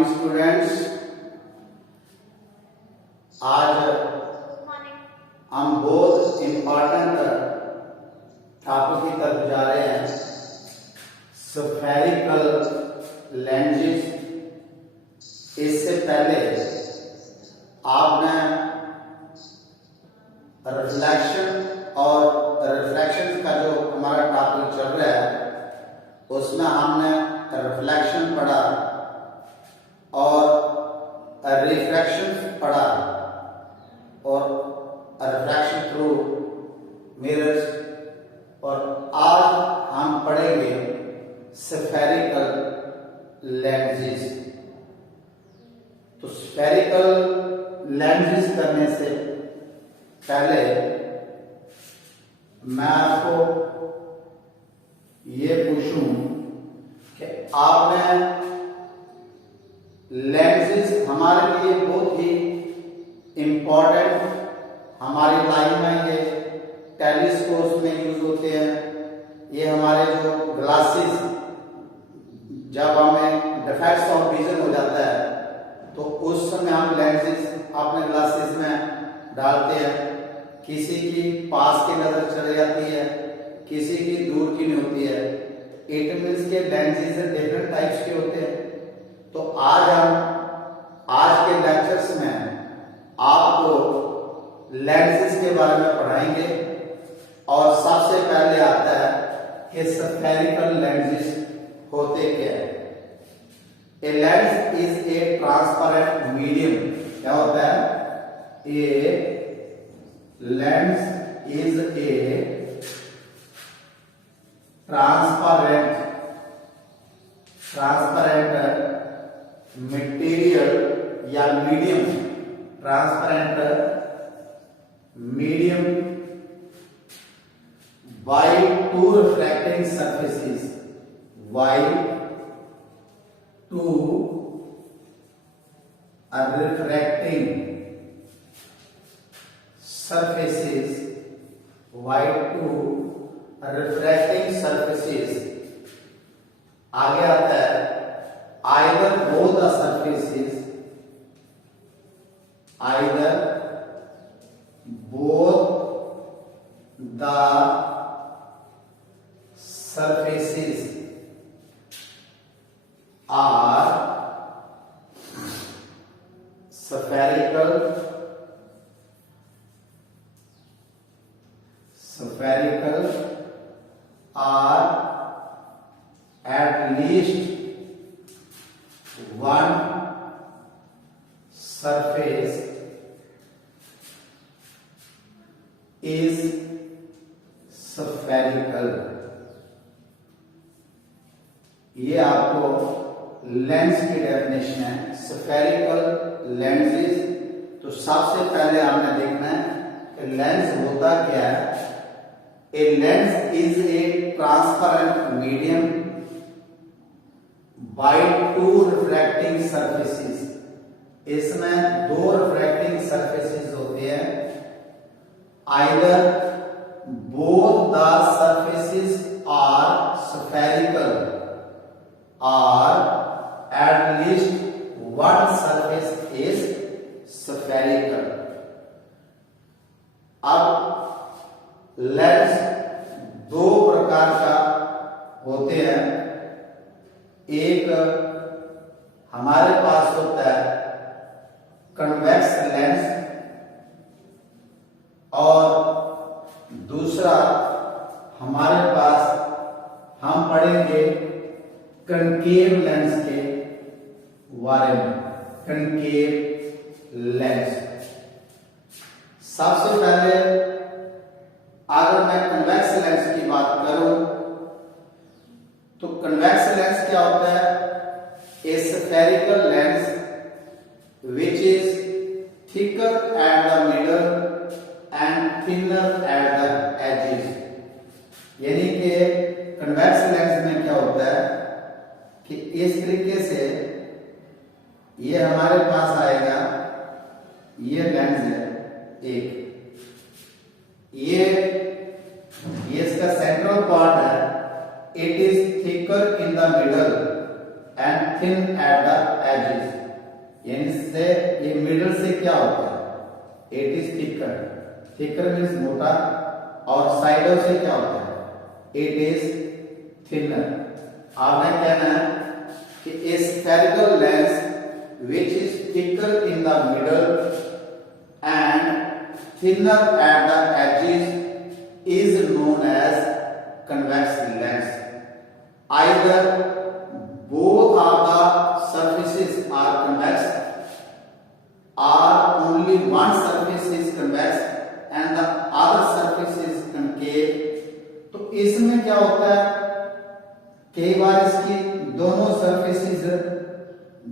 Morning students. आज हम बहुत इम्पोर्टेंट टॉपिक की तरफ जा रहे हैं, स्फेरिकल लेंसेज। इससे पहले आपने रिफ्लेक्शन और रिफ्लेक्शन का जो हमारा टॉपिक चल रहा है उसमें हमने रिफ्लेक्शन पढ़ा और रिफ्रैक्शन पढ़ा और रिफ्रैक्शन थ्रू मिरर्स, और आज हम पढ़ेंगे स्फेरिकल लेंसेज। तो स्फेरिकल लेंसेज करने से पहले मैं आपको ये पूछूं कि आपने लेंसेज हमारे लिए बहुत ही इम्पोर्टेंट, हमारी लाइफ में ये टेलीस्कोप में यूज होते हैं। ये हमारे जो ग्लासेस, जब हमें डिफेक्ट्स ऑफ विजन हो जाता है तो उस समय हम लेंसेज अपने ग्लासेस में डालते हैं। किसी की पास की नजर चली जाती है, किसी की दूर की नहीं होती है। इट मीन्स के लेंसेज डिफरेंट टाइप्स के होते हैं। तो आज हम आज के लेक्चर्स में आपको लेंसेज के बारे में पढ़ाएंगे और सबसे पहले आता है कि स्फेरिकल लेंसेज होते क्या है। A lens is a transparent medium. क्या होता है? A lens is a transparent material या medium, transparent medium by two refracting surfaces, by two refracting surfaces, by two refracting surfaces। आगे आता है either both the surfaces, either both the surfaces are spherical or at least one surface is spherical। ये आपको lens की definition है, spherical lenses. तो सबसे पहले आपने देखना है कि लेंस होता क्या है। A lens is a transparent medium by two refracting surfaces. इसमें दो रिफ्रैक्टिंग सरफेसेस होते हैं। Either both the surfaces are spherical or at least one surface is spherical। अब लेंस दो प्रकार का होते हैं। एक हमारे पास होता है कन्वेक्स लेंस और दूसरा हमारे पास हम पढ़ेंगे कनकेव लेंस के बारे में। कनकेव लेंस, सबसे पहले अगर मैं कन्वेक्स लेंस की बात करूं तो कन्वेक्स लेंस क्या होता है? A spherical lens which is thicker at the middle and thinner at the edges. यानी कि कन्वेक्स लेंस में क्या होता है कि इस तरीके से ये हमारे पास आएगा, ये लेंस है एक, ये इसका सेंट्रल पार्ट है। It is thicker in the middle and thin at the edges. यानी से ये मिडल से क्या होता है? It is thicker. Thicker means मोटा, और साइडों से क्या होता है? It is thinner. आपने कहना है कि a spherical lens which is thicker in the middle and thinner at the edges is known as convex lens. Either both of the surfaces are convex or only one surface is convex and the other surface is concave. तो इसमें क्या होता है? कई बार इसकी दोनों surfaces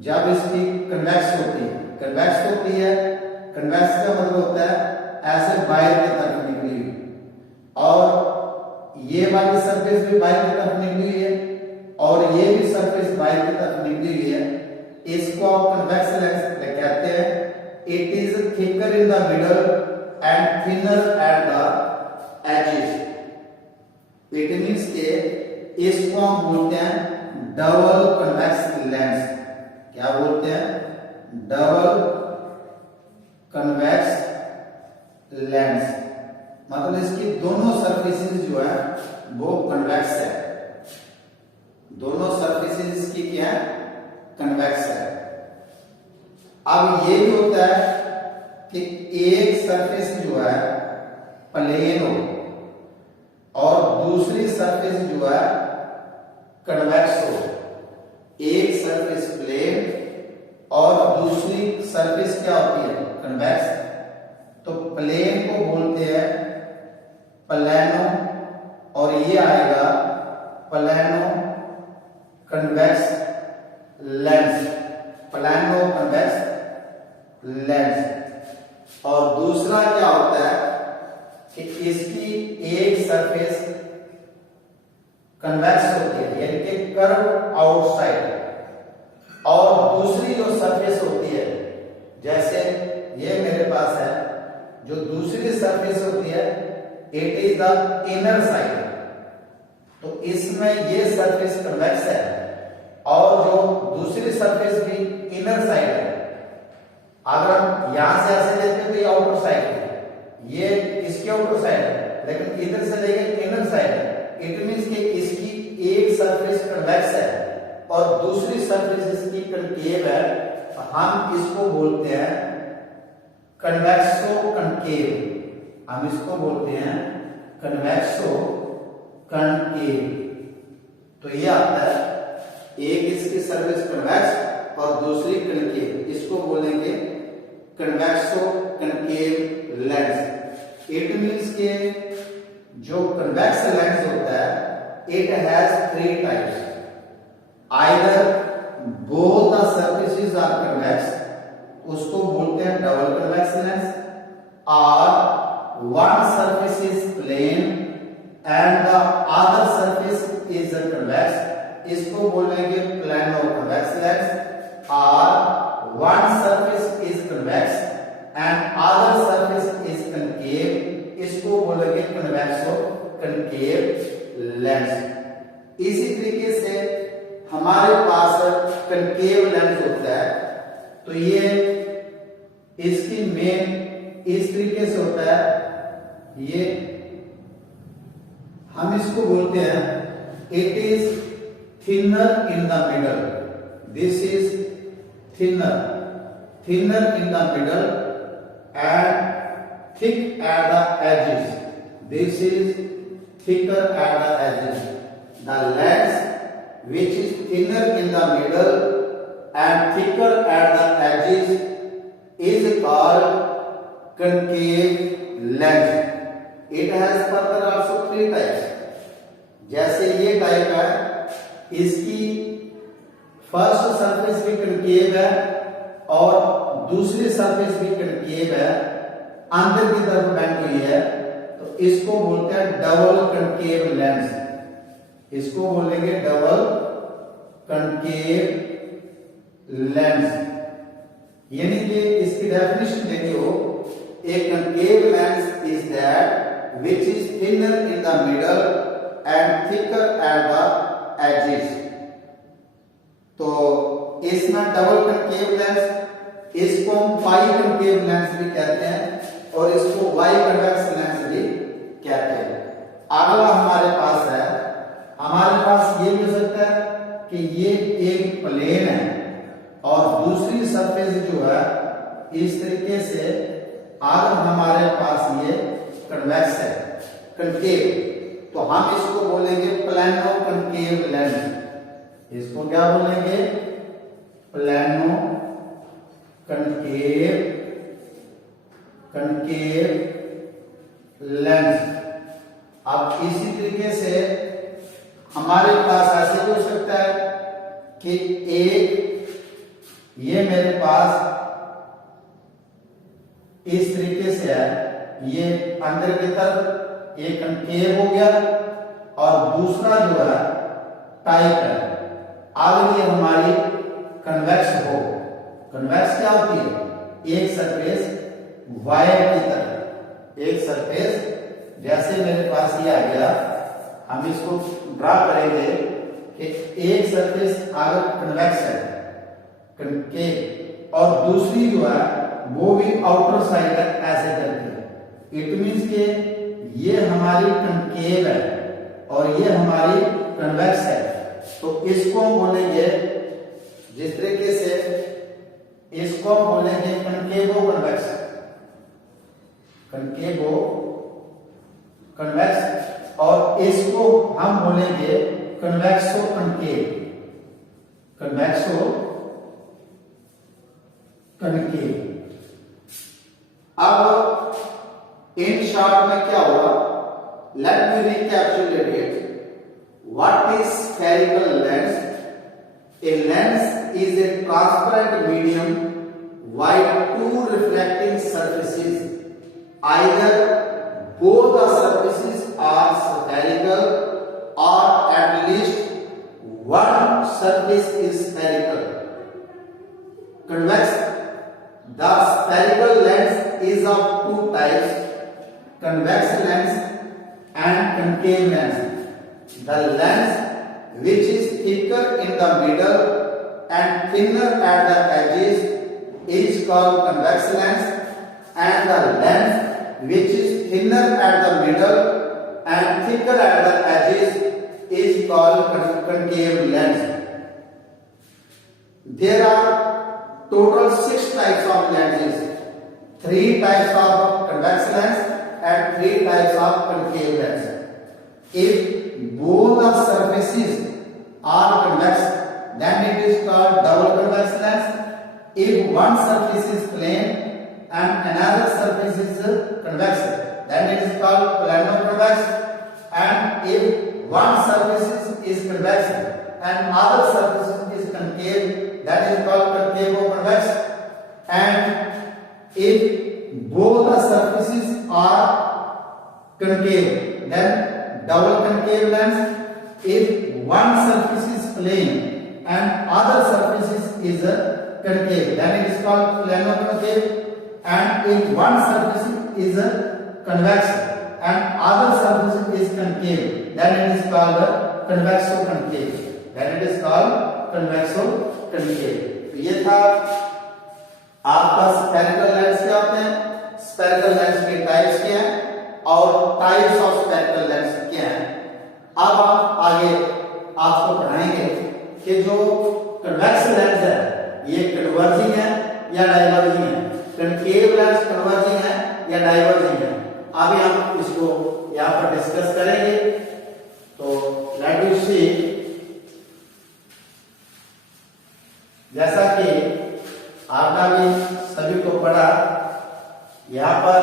जब इसकी कन्वेक्स होती है, कन्वेक्स का मतलब होता है ऐसे बाहर की तरफ निकली हुई, और ये वाली सरफेस भी बाहर की तरफ निकली हुई है और ये भी सरफेस बाहर की तरफ निकली हुई है, इसको आप कन्वेक्स लेंस कहते हैं. It is thicker in the middle and thinner at the edges. It means के इसको हम बोलते हैं डबल कन्वेक्स लेंस. क्या बोलते हैं? Double convex lens. मतलब इसकी दोनों सरफेसेस जो है वो कन्वेक्स है. दोनों सरफेसेस की क्या है? कन्वेक्स है. अब ये भी होता है कि एक सरफेस जो है प्लेन हो और दूसरी सरफेस जो है कन्वेक्स हो. एक सरफेस प्लेन और दूसरी सरफेस क्या होती है? कन्वेक्स. तो प्लेन को बोलते हैं प्लेनो और ये आएगा plano convex lens. Plano convex lens. और दूसरा क्या होता है कि इसकी एक सरफेस कन्वेक्स होती है यानी कि कर्व आउटसाइड, और दूसरी जो सरफेस होती है, जैसे ये मेरे पास है, जो दूसरी सरफेस होती है it is the inner side. तो इसमें ये सरफेस कन्वेक्स है और जो दूसरी सरफेस भी इनर साइड है. अगर हम यहां से ऐसे लेते हैं तो ये आउटर साइड है, ये इसके आउटर साइड है, लेकिन इधर से लेंगे इनर साइड है. इट मींस कि इसकी एक सरफेस कन्वेक्स है और दूसरी सरफेस इसकी कनकेव है. हम इसको बोलते हैं कन्वेक्सो कनकेव. हम इसको बोलते हैं कन्वेक्सो कनकेव. तो ये आता है एक इसकी सरफेस कन्वेक्स और दूसरी कनकेव. इसको बोलेंगे convexo concave lens. It means के जो कन्वेक्स लेंस होता है it has three types. Either both the surfaces are convex, उसको बोलते हैं डबल कन्वेक्स लेंस, और one surface is plane and the other surface is convex, इसको बोलेंगे प्लेनो कन्वेक्स लेंस. और one surface is convex and other surface is concave, इसको बोलेंगे convexo concave lens. इसी तरीके से हमारे पास कनकेव लेंस होता है. तो ये इसकी मेन इस तरीके से होता है. ये हम इसको बोलते हैं it is thinner in the middle. This is thinner in the middle and thick at the edges. This is thicker at the edges. The lens which is thinner in the middle and thicker at the edges is called concave lens. It has further also three types. जैसे ये type है, इसकी first surface भी concave है और दूसरी surface भी concave है, अंदर की तरफ बेंड हुई है. तो इसको बोलते हैं डबल कनकेव लेंस. इसको बोलेंगे डबल कनकेव लेंस. यानी कि इसकी डेफिनेशन देखी हो, a concave lens is that which is thinner in the middle and thicker at the edges. तो इसमें डबल कनकेव लेंस, इसको हम पाई कनकेव लेंस भी कहते हैं और इसको वाई कन्वेक्स लेंस भी कहते हैं। अगला हमारे पास है, हमारे पास ये भी हो सकता है कि ये एक प्लेन है और दूसरी सरफेस जो है इस तरीके से, अगर हमारे पास ये कन्वेक्स है, कनकेव, तो हम इसको बोलेंगे प्लानो कनकेव लेंस। इसको क्या बोलेंगे? Plano concave lens. अब इसी तरीके से हमारे पास ऐसे भी हो सकता है कि एक ये मेरे पास इस तरीके से है, ये अंदर की तरफ एक कनकेव हो गया और दूसरा जो है टाइप है। अब ये हमारी कन्वेक्स हो, कन्वेक्स क्या होती है? एक सरफेस वायर की तरह, एक सरफेस जैसे मेरे पास ये आ गया, हम इसको ड्रा करेंगे कि एक सरफेस अगर कन्वेक्स है, कनकेव, और दूसरी जो है वो भी आउटर साइड है ऐसे करके। इट मींस के ये हमारी कनकेव है और ये हमारी कन्वेक्स है। तो इसको हम बोलेंगे, जिस तरीके से इसको हम बोलेंगे कनकेवो कन्वेक्स, कनकेवो कन्वेक्स, और इसको हम बोलेंगे कन्वेक्सो कनकेव, कन्वेक्सो कनकेव। अब इन शॉर्ट में क्या हुआ? Let me recapitulate it. What is spherical lens? A lens is a transparent medium while two reflecting surfaces, either both the surfaces are spherical or at least one surface is spherical. Convex. The spherical lens is of two types: convex lens and concave lens. The lens which is thicker in the middle and thinner at the edges is called convex lens, and the lens which is thinner at the middle and thicker at the edges is called concave lens. There are total 6 types of lenses, 3 types of convex lens and 3 types of concave lens. If both the surfaces are convex, then it is called double convex lens. If one surface is plane and another surface is convex, then it is called plano convex. And if one surface is convex and other surface is concave, that is called concavo convex. And if both the surfaces are concave, then double concave lens. If one surface is plane and other surface is concave, then it is called plano concave. And if one surface is convex and other surface is concave, then it is called convexo concave. Then it is called convexo concave. तो ये था आपका spherical lens क्या होते हैं, spherical lens के types क्या हैं और टाइप्स ऑफ स्फेरिकल लेंस क्या हैं। अब आप आगे आपको पढ़ाएंगे कि जो कन्वेक्स लेंस है ये कन्वर्जिंग है या डाइवर्जिंग है, कनकेव लेंस कन्वर्जिंग है या डाइवर्जिंग है। अभी हम इसको यहाँ पर डिस्कस करेंगे। तो लेट यू सी, जैसा कि आपने भी सभी को पढ़ा, यहाँ पर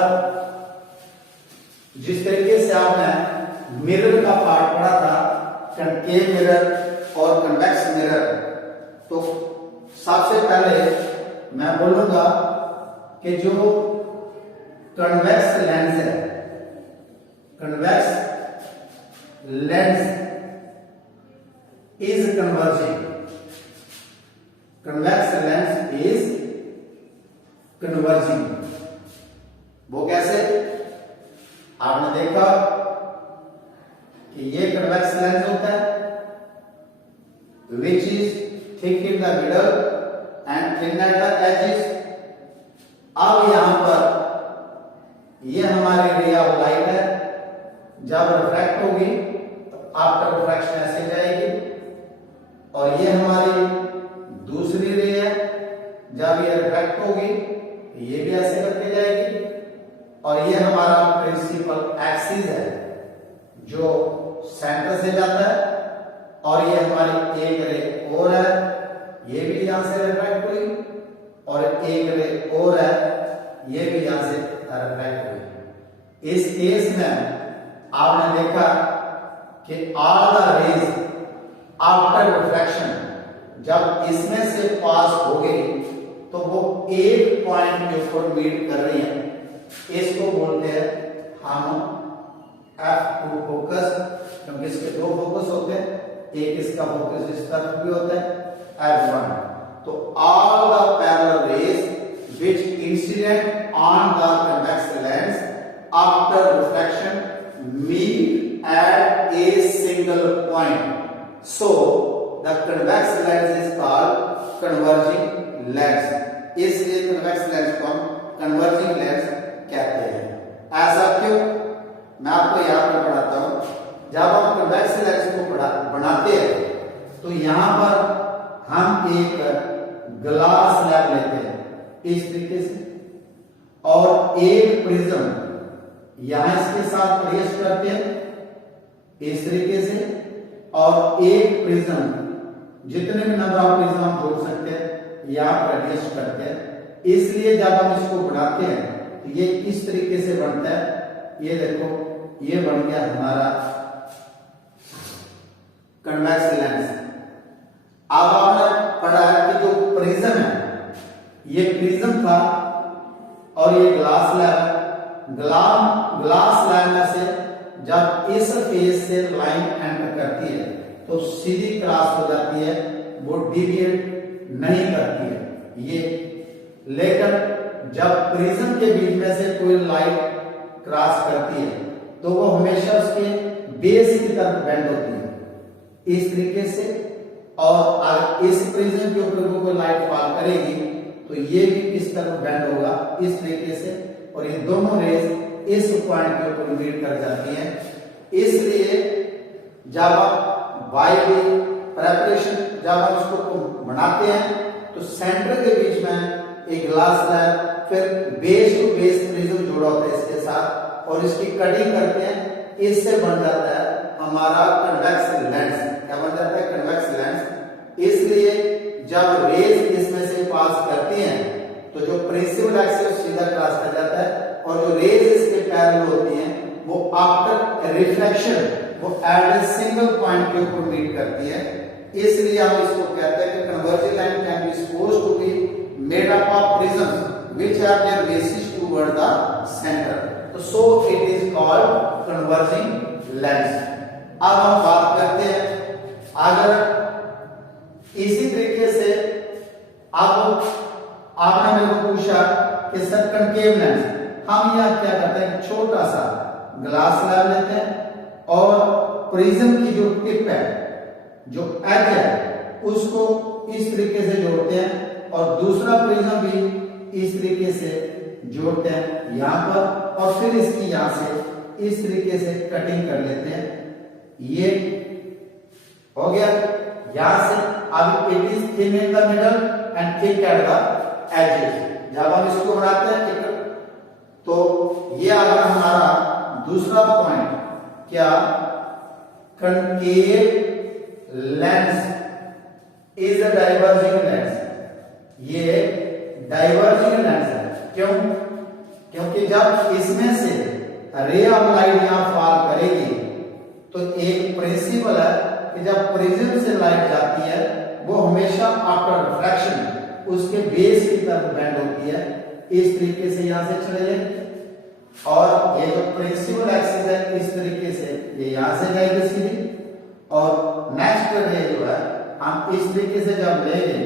जिस तरीके से आपने मिरर का पार्ट पढ़ा था, कनकेव मिरर और कन्वेक्स मिरर, तो सबसे पहले मैं बोलूंगा कि जो कन्वेक्स लेंस है, convex lens is converging, convex lens is converging. वो कैसे? आपने देखा कि ये कन्वेक्स लेंस होता है which is thick in the middle and thin at the edges. अब यहां पर ये हमारी रे ऑफ लाइट है, जब रिफ्रैक्ट होगी तो आफ्टर रिफ्रैक्शन ऐसे जाएगी, और ये हमारी दूसरी रे है, जब ये रिफ्रैक्ट होगी ये भी ऐसे करके जाएगी, और ये हमारा प्रिंसिपल एक्सिस है जो सेंटर से जाता है, और ये हमारी एक रे और है, ये भी यहां से रिफ्रैक्ट हुई, और एक रे और है, ये भी यहां से रिफ्रैक्ट हुई। इस केस में आपने देखा कि all the raise after refraction जब इसमें से पास हो गई तो वो एक पॉइंट के ऊपर मीट कर रही है, इसको बोलते हैं हम F2 फोकस, क्योंकि इसके दो फोकस होते हैं, एक इसका फोकस इस तरफ भी होता है F1। तो all the parallel rays which incident on the convex lens after refraction meet at a single point, so the convex lens is called converging lens. इसलिए कन्वेक्स लेंस को हम कन्वर्जिंग लेंस कहते हैं। ऐसा क्यों? मैं आपको यहाँ पर पढ़ाता हूं। जब हम कन्वेक्स लेंस को बनाते हैं तो यहां पर हम एक ग्लास स्लैब लेते हैं इस तरीके से, और एक प्रिज्म यहां इसके साथ एडजस्ट करते हैं इस तरीके से, और एक प्रिज्म, जितने भी नंबर ऑफ प्रिज्म हम जोड़ सकते हैं यहां पर एडजस्ट करते हैं। इसलिए जब हम इसको बनाते हैं तो ये इस तरीके से बनता है। ये देखो, ये बन गया हमारा कन्वेक्स लेंस। अब आपने पढ़ा है कि जो प्रिज्म है, ये प्रिज्म था और ये ग्लास स्लैब है। ग्लास स्लैब में से जब इस फेस से लाइन एंटर करती है तो सीधी क्रॉस हो जाती है, वो डिविएट नहीं करती है ये। लेकिन जब प्रिज्म के बीच में से कोई लाइट क्रॉस करती है तो वो हमेशा उसके बेस की तरफ बेंड होती है इस तरीके से, और अगर इस प्रिज्म के ऊपर कोई लाइट फॉल करेगी तो ये भी इस तरफ बेंड होगा इस तरीके से, और ये दोनों रेज इस पॉइंट के ऊपर मीट कर जाती हैं। इसलिए जब आप वाई प्रेपरेशन जब हम उसको बनाते हैं तो सेंटर के बीच में एक ग्लास स्लैब, फिर बेस टू बेस प्रिज्म जुड़ा होता है इसके साथ, और इसकी कटिंग करते हैं, इससे बन जाता है हमारा कन्वेक्स लेंस। क्या बन जाता है? Convex lens. इसलिए जब रेज इसमें से पास करती हैं तो जो प्रिंसिपल एक्सिस सीधा क्रॉस कर जाता है, और जो रेज इसके पैरेलल होती हैं वो आफ्टर रिफ्लेक्शन वो एट ए सिंगल पॉइंट के ऊपर मीट करती है। इसलिए हम इसको कहते हैं कि converging line can be supposed to be made up of prisms which have their bases toward the centre, तो so it is called converging lens. अब हम बात करते हैं, अगर इसी तरीके से अब आपने मेरे को पूछा कि सर कनकेव लेंस, हम यहां क्या करते हैं, छोटा सा ग्लास स्लैब लेते हैं और प्रिज्म की जो टिप है, जो एज है, उसको इस तरीके से जोड़ते हैं, और दूसरा प्रिज्म भी इस तरीके से जोड़ते हैं यहां पर, और फिर इसकी यहां से इस तरीके से कटिंग कर लेते हैं। ये हो गया यहां से। अब it is thin in the middle and thick at the edges. जब हम इसको बनाते हैं तो ये अगर हमारा दूसरा पॉइंट, क्या concave lens is a diverging lens, ये डाइवर्जिंग लेंस है। क्यों? क्योंकि जब इसमें से रे ऑफ लाइट यहां फॉल करेगी तो एक प्रिंसिपल है कि जब प्रिज्म से लाइट जाती है वो हमेशा आफ्टर रिफ्रैक्शन उसके बेस की तरफ बेंड होती है इस तरीके से, यहां से चले जाए, और ये जो प्रिंसिपल एक्सिस है इस तरीके से ये यहां से जाएगी सीधी, और नेक्स्ट रे जो है हम इस तरीके से जब लेंगे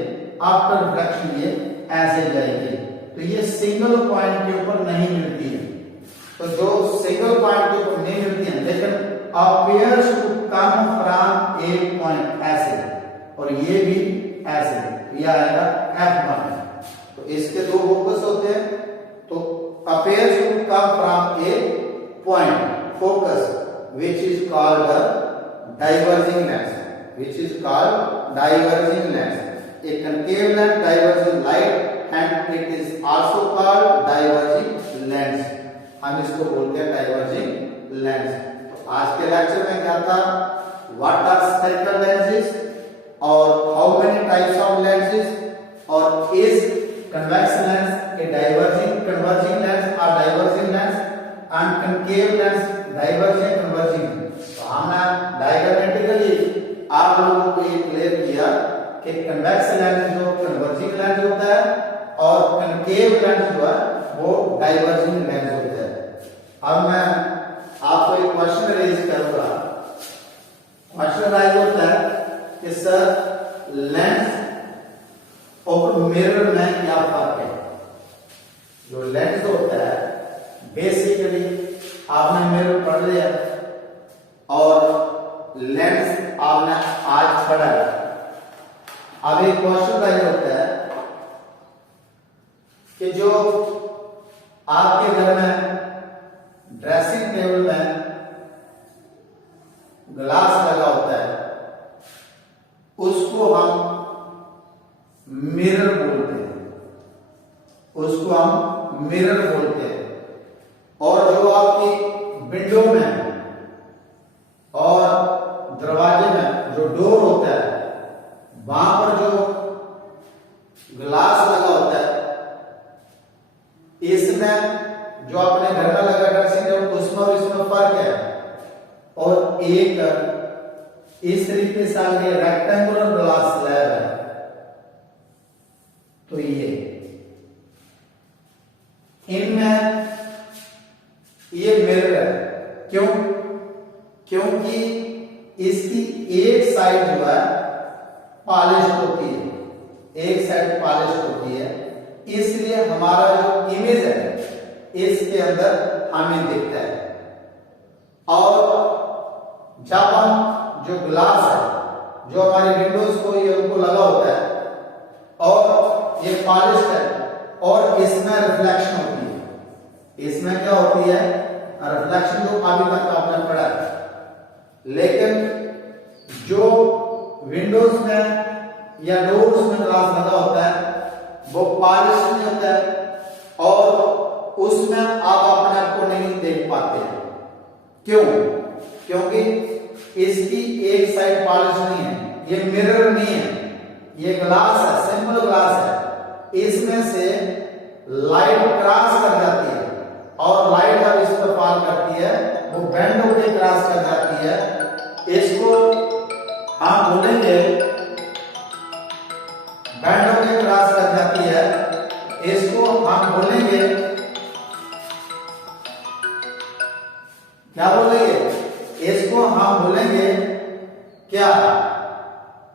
आफ्टर रिफ्रैक्शन ये ऐसे जाएगी, तो ये सिंगल पॉइंट के ऊपर नहीं मिलती है। तो जो सिंगल पॉइंट के ऊपर नहीं मिलती है लेकिन appears to come from a point ऐसे, और ये भी ऐसे, यह आएगा F1। तो इसके दो फोकस होते हैं, तो appears to come from a point focus which is called a diverging lens, which is called diverging lens. A concave lens diverging light and it is also called diverging lens. हम इसको बोलते हैं diverging lens. तो आज के lecture में क्या था, what are spherical lenses और how many types of lenses, और is convex lens a converging lens or diverging lens, and concave lens diverging converging. तो हमने डायग्रामेटिकली आप लोगों को ये क्लियर किया कि कन्वेक्स लेंस जो कन्वर्जिंग लेंस होता है और कनकेव लेंस जो है वो डाइवर्जिंग लेंस होता है। अब मैं आपको एक क्वेश्चन रेज करूंगा। क्वेश्चन राइज होता है कि सर लेंस और मिरर में क्या फर्क है। जो लेंस होता है बेसिकली आपने मिरर पढ़ लिया और लेंस आपने आज पढ़ा है। अब एक क्वेश्चन राइज होता है कि जो आपके घर में ड्रेसिंग टेबल में ग्लास लगा होता है उसको हम मिरर बोलते हैं, उसको हम मिरर बोलते हैं। और जो आपकी विंडो में और दरवाजे में जो डोर होता है वहां पर जो ग्लास लगा होता है, इसमें जो अपने घर में लगा ड्रेसिंग टेबल उसमें और इसमें फर्क है। और एक इस तरीके से आगे रेक्टेंगुलर ग्लास स्लैब है, तो ये इनमें ये मिरर है। क्यों? क्योंकि इसकी एक साइड जो है पॉलिश होती है, एक साइड पॉलिश होती है, इसलिए हमारा जो इमेज है इसके अंदर हमें दिखता है। और जब हम जो ग्लास है जो हमारे विंडोज को ये उनको लगा होता है और ये पॉलिश है और इसमें रिफ्लेक्शन होती है, इसमें क्या होती है रिफ्लेक्शन, जो अभी तक आपने पढ़ा है। लेकिन जो विंडोज में या डोर्स में ग्लास लगा होता है वो पॉलिश नहीं होता है और उसमें आप अपने आप को नहीं देख पाते हैं। क्यों? क्योंकि इसकी एक साइड पॉलिश नहीं है, ये मिरर नहीं है, ये ग्लास है, सिंपल ग्लास है। इसमें से लाइट क्रॉस कर जाती है और लाइट जब इस पर फॉल करती है वो बेंड होकर क्रॉस कर जाती है। इसको हम बोलेंगे बेंड होकर क्रॉस कर जाती है, इसको हम बोलेंगे क्या बोलेंगे, इसको हम बोलेंगे क्या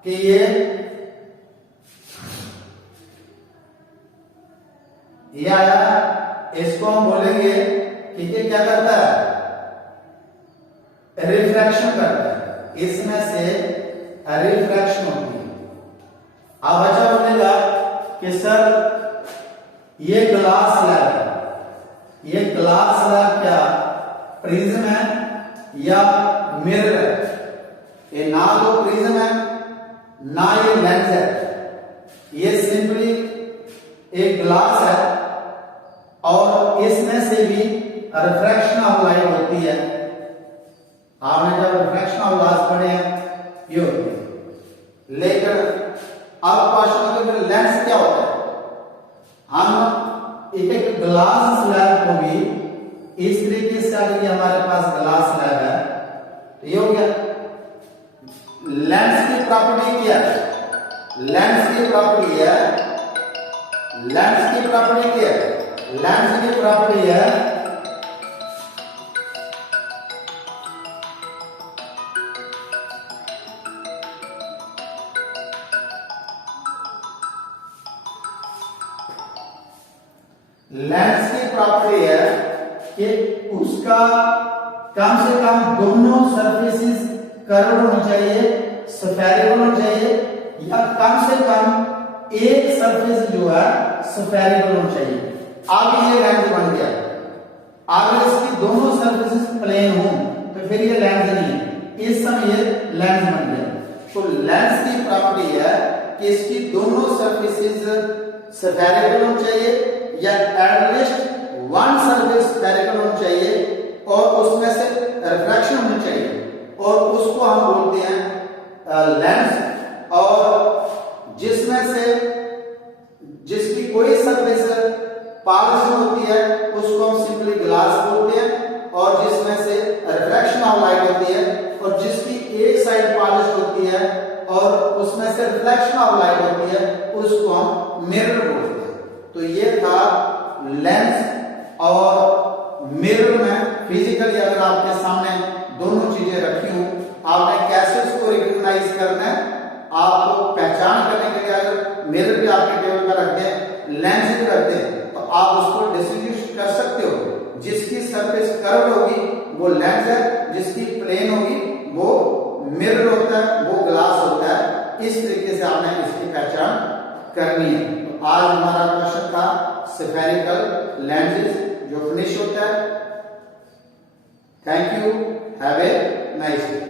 कि ये आया, इसको हम बोलेंगे कि ये क्या करता है रिफ्रैक्शन करता है, इसमें से रिफ्रैक्शन होती है। अब अच्छा बोलेगा कि सर ये ग्लास स्लैब है, ये ग्लास स्लैब क्या प्रिज्म है या मिरर है? ये ना तो प्रिज्म है ना ये लेंस है, ये सिंपली एक ग्लास है और इसमें से भी रिफ्रैक्शन ऑफ लाइट होती है। आपने जब रिफ्रैक्शन ऑफ लाइट पढ़े हैं ये होती है। लेकिन अब क्वेश्चन है लेंस क्या होता है। हम एक ग्लास स्लैब को भी इस तरीके से अगर हमारे पास ग्लास स्लैब है तो ये हो गया। लेंस की प्रॉपर्टी क्या है? लेंस की प्रॉपर्टी है, लेंस की प्रॉपर्टी क्या है? लेंस की प्रॉपर्टी है लेंस की प्रॉपर्टी है कि उसका कम से कम दोनों सरफेसेस कर्व होनी चाहिए, स्फेरिकल होनी चाहिए, या कम से कम एक सरफेस जो है स्फेरिकल होना चाहिए। अब ये लेंस बन गया। अगर इसकी दोनों सरफेसेस प्लेन हो तो फिर ये लेंस नहीं है, इस समय ये लेंस बन गया। तो लेंस की प्रॉपर्टी है कि इसकी दोनों सरफेसेस स्फेरिकल होनी चाहिए या एटलीस्ट वन सरफेस स्फेरिकल होनी चाहिए और उसमें से रिफ्रैक्शन होनी चाहिए और उसको हम बोलते हैं लेंस। और जिसकी कोई सरफेस पॉलिश होती है उसको हम सिंपली ग्लास बोलते हैं और जिसमें से रिफ्रैक्शन ऑफ लाइट होती है और जिसकी एक साइड पॉलिश होती है और उसमें से रिफ्लेक्शन ऑफ लाइट होती है उसको हम मिरर बोलते हैं। तो ये था लेंस और मिरर में फिजिकली अगर आपके सामने दोनों चीजें रखी हूं, आपने कैसे उसको रिकॉग्नाइज करना है, आपको पहचान करने के लिए अगर मिरर भी आपके टेबल पर रख दें, लेंस भी रख दें, तो आप उसको डिस्टिंग्विश कर सकते हो। जिसकी सरफेस कर्व होगी वो लेंस है, जिसकी प्लेन होगी वो मिरर होता है, वो ग्लास होता है। इस तरीके से आपने इसकी पहचान करनी है। तो आज हमारा क्वेश्चन था स्फेरिकल लेंसेज जो फिनिश होता है। Thank you, have a nice day.